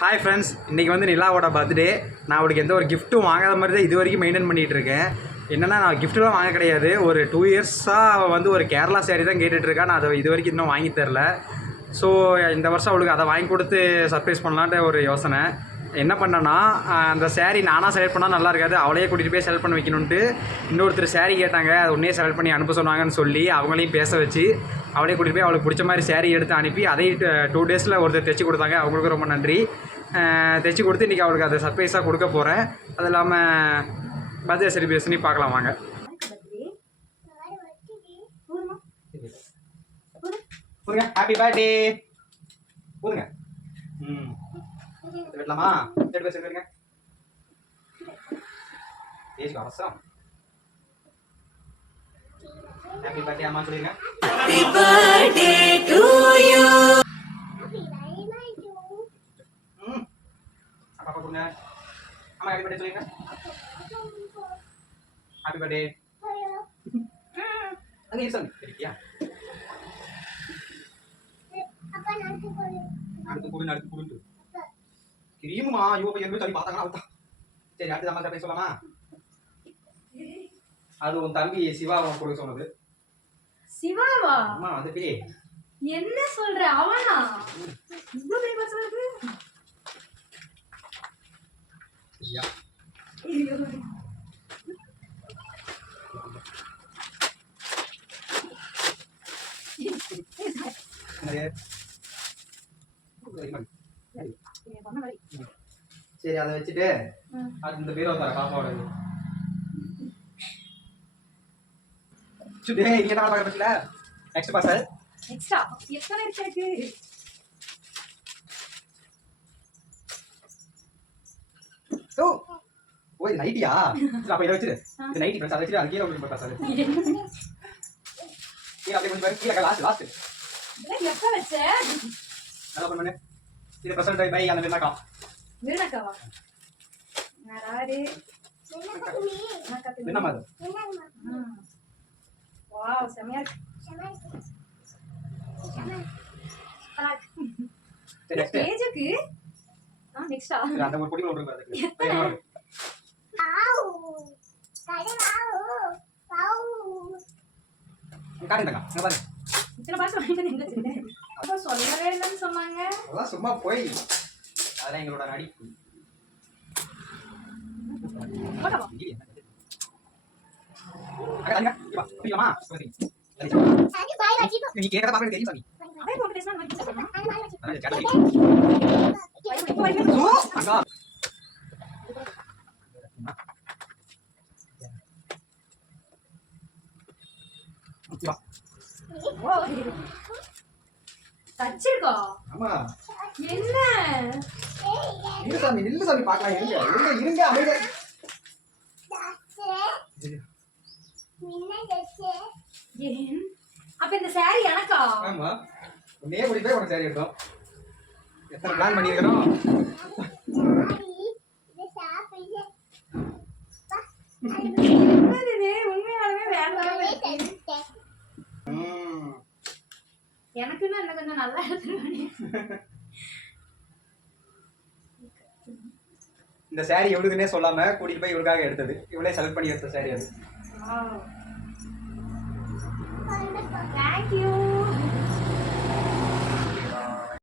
Hi friends, இன்றைக்கி வந்து நிலாவோட birthday. நான் அவளுக்கு எந்த ஒரு கிஃப்ட்டும் வாங்காத மாதிரி தான் இது வரைக்கும் மெயின்டைன் பண்ணிகிட்ருக்கேன். என்னென்னா, நான் கிஃப்ட்லாம் வாங்க கிடையாது. ஒரு 2 இயர்ஸாக அவள் வந்து ஒரு கேரளா சேரீ தான் கேட்டுட்ருக்கா. நான் அதை இது வரைக்கும் இன்னும் வாங்கி தரல. ஸோ இந்த வருஷம் அவளுக்கு அதை வாங்கி கொடுத்து சர்ப்ரைஸ் பண்ணலான்ட்டு ஒரு யோசனை. என்ன பண்ணேன்னா, அந்த சேரீ நானாக செலக்ட் பண்ணால் நல்லா இருக்காது, அவளையே கூட்டிகிட்டு போய் செலக்ட் பண்ண வைக்கணுன்ட்டு இன்னொருத்தர் சேரீ கேட்டாங்க. அது உடனே செலக்ட் பண்ணி அனுப்ப சொன்னாங்கன்னு சொல்லி அவங்களையும் பேச வச்சு அவளே கூட்டிகிட்டு போய் அவளுக்கு பிடிச்ச மாதிரி சேரீ எடுத்து அனுப்பி அதையும் 2 டேஸில் ஒருத்தர் தைச்சி கொடுத்தாங்க. அவங்களுக்கு ரொம்ப நன்றி. தைச்சி கொடுத்து இன்றைக்கி அவளுக்கு அதை சர்ப்ரைஸாக கொடுக்க போகிறேன். அது இல்லாமல் பர்த்டே செலிப்ரேஷனையும் பார்க்கலாம் வாங்க. ஹாப்பி பர்த்டே போதுங்க. வெட்டலாமா? எடுத்து வச்சுருங்க. ஏஜ் அவசரம். ஹாப்பி பர்த்டே அம்மா சொல்லிருங்க. Happy birthday to you. அப்பா கொடுங்க. அம்மா ஹாப்பி பர்த்டே சொல்லிருங்க. Happy birthday. அங்க இருங்க. சரியா? அப்பா நடந்து போடு. கிரீமுமா ஐயோ போய் எங்க சொல்லி பார்த்தாங்க அவுட்டா. சரி, அடுத்து அம்மா கிட்ட சொல்லலாமா? அது உன் தம்பி சிவா அவன் கொடுக்க சொன்னது. சிவாவா? அம்மா அது பேய். என்ன சொல்ற? அவனா? இவ்ளோ பெரிய பச்சை இருக்கு. யா. சரி, அதை வச்சுட்டு அது இந்த பீரோ தர பாப்பாவோட சுடே இங்க நான் பார்க்க பத்தில நெக்ஸ்ட் பார்சல் எக்ஸ்ட்ரா எத்தனை இருக்கு? ஓ ஓ இது நைட்டியா? சரி, அப்ப இத வச்சிரு. இது நைட்டி ஃப்ரெண்ட்ஸ், அதை வச்சிரு. அது கீழ போய் பார்சல் கீழ அப்படியே கொஞ்சம் கீழ லாஸ்ட் இதெல்லாம் எப்ப வச்ச? நல்லா பண்ணு. இது பிரசன்ட் பை அந்த வீணாக்கா. வீணாக்காவா? யாராரு? என்ன மாதிரி? வாவ், செமையா இருக்கு. சரி, நெக்ஸ்ட் பேஜுக்கு நெக்ஸ்டா அந்த ஒரு பொடி ஒன்று இருக்கு. காட்டுங்க இங்க பாருங்க. இத்தனை பாஸ் வாங்கிட்டு நின்னுச்சு. அப்ப சொல்லவே இல்லன்னு சொன்னாங்க. அதெல்லாம் சும்மா போய் அதெல்லாம் எங்களோட நடிப்பு. போடவா? அங்க வா பிரியமா சரி. சாமி பாய் வச்சிட்டு. நீ கேக்குறத பாக்க தெரியும் சாமி. அவன் போன் பேசினா வந்து சொன்னான். அங்க கேட்டா. ஓ அங்க வா. தச்சிருக்கா? ஆமா. என்ன? நில்லு சாமி பார்க்கலாம். இருங்க அமைதியா. ஏன்? அப்ப இந்த சாரி எனக்கா? ஆமா. உன்னையே கூட்டி போய் உனக்கு சாரி எடுத்தோம். எத்தனை பிளான் பண்ணிருக்கோம். உண்மையாலுமே வேண்டாம். எனக்குன்னா என்ன கொஞ்சம் நல்லா எடுத்துருவேன். இந்த சாரி எவ்வளவுக்குன்னே சொல்லாம கூட்டிட்டு போய் இவளுக்காக எடுத்தது. இவளே செலக்ட் பண்ணி எடுத்த சாரி அது. Thank you.